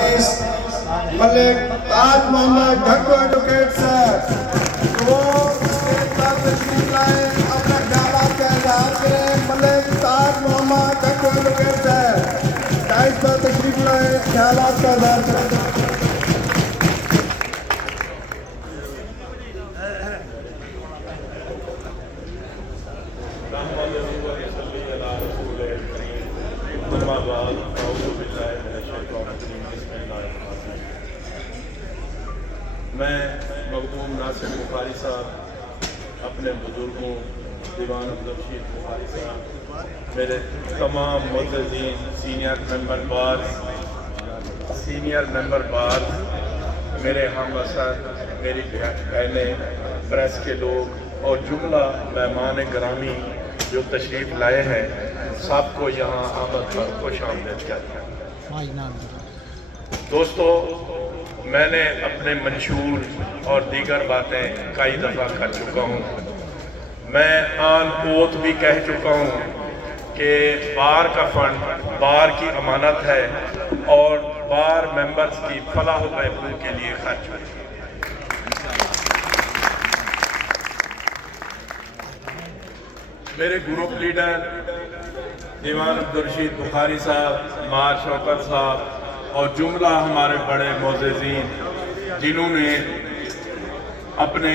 ملک Taj Muhammad ڈھکو advocate صاحب وہ stage پر تشریف لائیں، اپنے خیالات کا اظہار کریں۔ ملک تاج محمد ڈھکو ایڈوکیٹ صاحب اسٹیج پر تشریف لائیں، خیالات کا اظہار کریں۔ میں مخدوم ناصر بخاری صاحب، اپنے بزرگوں دیوان عبدالرشید بخاری صاحب، میرے تمام معززین سینئر ممبر بار، میرے ہم وسط، میری بہنیں، پریس کے لوگ اور جملہ مہمان گرامی جو تشریف لائے ہیں، سب کو یہاں آمد پر خوش آمدید کہتا ہوں۔ دوستو، میں نے اپنے منشور اور دیگر باتیں کئی دفعہ کر چکا ہوں۔ میں آن اوت بھی کہہ چکا ہوں کہ بار کا فنڈ بار کی امانت ہے اور بار ممبرز کی فلاح و بہبود کے لیے خرچ ہوتی ہے۔ میرے گروپ لیڈر دیوان عبدالرشید بخاری صاحب، مار شوکت صاحب اور جملہ ہمارے بڑے معززین جنہوں نے اپنے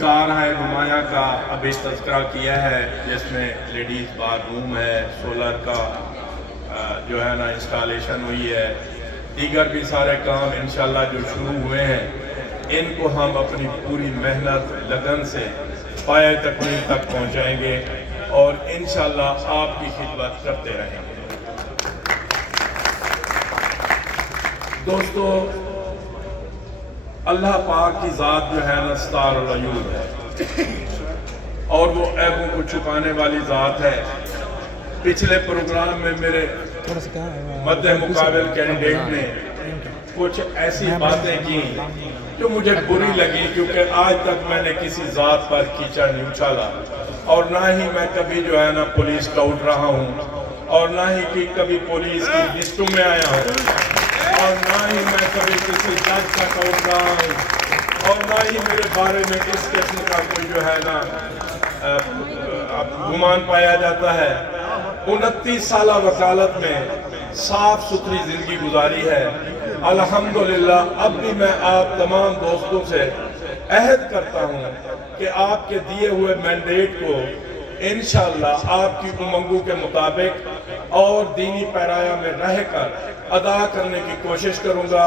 کارہائے نمایاں کا ابھی تذکرہ کیا ہے، جس میں لیڈیز بار روم ہے، سولر کا جو ہے نا انسٹالیشن ہوئی ہے، دیگر بھی سارے کام انشاءاللہ جو شروع ہوئے ہیں، ان کو ہم اپنی پوری محنت لگن سے پایہ تکمیل تک پہنچائیں گے اور انشاءاللہ آپ کی خدمت کرتے رہیں گے۔ دوستو، اللہ پاک کی ذات جو ہے نا ستار العیوب ہے اور وہ عیبوں کو چھپانے والی ذات ہے۔ پچھلے پروگرام میں میرے مد مقابل کینڈیڈیٹ نے کچھ ایسی باتیں کی جو مجھے بری لگی، کیونکہ آج تک میں نے کسی ذات پر کیچڑ نہیں اچھالا اور نہ ہی میں کبھی جو ہے نا پولیس ٹاؤٹ رہا ہوں اور نہ ہی کبھی پولیس کی لسٹوں میں آیا ہوں اور نہ ہی میں کبھی کسی جج کا ٹاؤٹ رہا ہوں اور نہ ہی میرے بارے میں اس قسم کا کوئی جو ہے نا گمان پایا جاتا ہے۔ 29 سالہ وکالت میں صاف ستھری زندگی گزاری ہے۔ الحمدللہ اب بھی میں آپ تمام دوستوں سے عہد کرتا ہوں کہ آپ کے دیے ہوئے مینڈیٹ کو انشاءاللہ آپ کی امنگوں کے مطابق اور دینی پیرایا میں رہ کر ادا کرنے کی کوشش کروں گا۔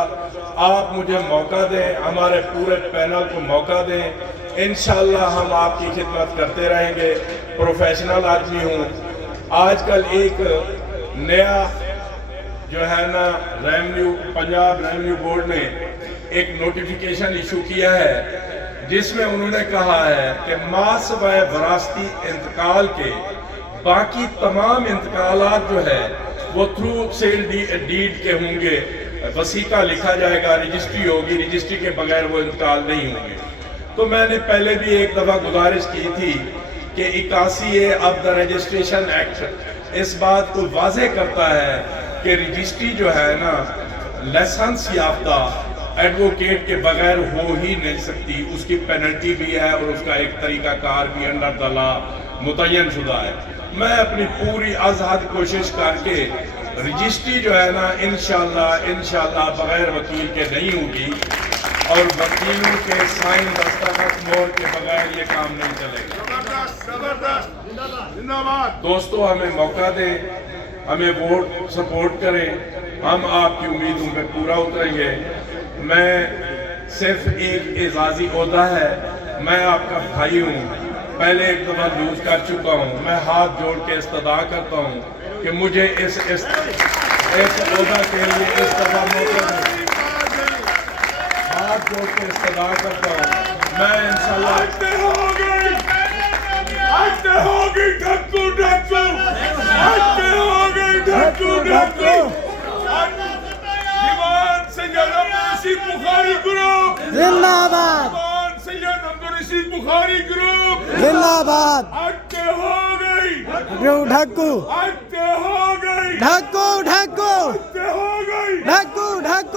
آپ مجھے موقع دیں، ہمارے پورے پینل کو موقع دیں، انشاءاللہ ہم آپ کی خدمت کرتے رہیں گے۔ پروفیشنل آدمی ہوں۔ آج کل ایک نیا جو ہے نا پنجاب ریونیو بورڈ نے ایک نوٹیفیکیشن ایشو کیا ہے، جس میں انہوں نے کہا ہے کہ ما سوائے وراثتی انتقال کے باقی تمام انتقالات جو ہے وہ تھرو سیل ڈیڈ کے ہوں گے، وثیقہ لکھا جائے گا، رجسٹری ہوگی، رجسٹری کے بغیر وہ انتقال نہیں ہوں گے۔ تو میں نے پہلے بھی ایک دفعہ گزارش کی تھی کہ 81A of the Registration Act اس بات کو واضح کرتا ہے کہ رجسٹری جو ہے نا لائسنس یافتہ ایڈوکیٹ کے بغیر ہو ہی نہیں سکتی، اس کی پینلٹی بھی ہے اور اس کا ایک طریقہ کار بھی انڈر دا لا متعین شدہ ہے۔ میں اپنی پوری از حد کوشش کر کے رجسٹری جو ہے نا انشاءاللہ بغیر وکیل کے نہیں ہوگی اور وکیلوں کے سائن دستخط مہر کے بغیر یہ کام نہیں چلے گا۔ دوستو، ہمیں موقع دیں، ہمیں ووٹ سپورٹ کریں، ہم آپ کی امیدوں پہ پورا اتریں گے۔ میں صرف ایک اعزازی عہدہ ہے، میں آپ کا بھائی ہوں، پہلے ایک دفعہ لوز کر چکا ہوں، میں ہاتھ جوڑ کے استدعا کرتا ہوں کہ مجھے اس عہدہ کے لیے اس دفعہ موقع دیں۔ ہاتھ جوڑ کے استدعا کرتا ہوں، میں انشاءاللہ دیوان سید عبدالرشید بخاری گروپ زندہ باد، دیوان سید عبدالرشید بخاری گروپ زندہ باد، ہٹتے ہو گئی، ڈھکو ہٹتے ہو گئی، ڈھکو ڈھکو ہٹتے ہو گئی، ڈھکو ڈھکو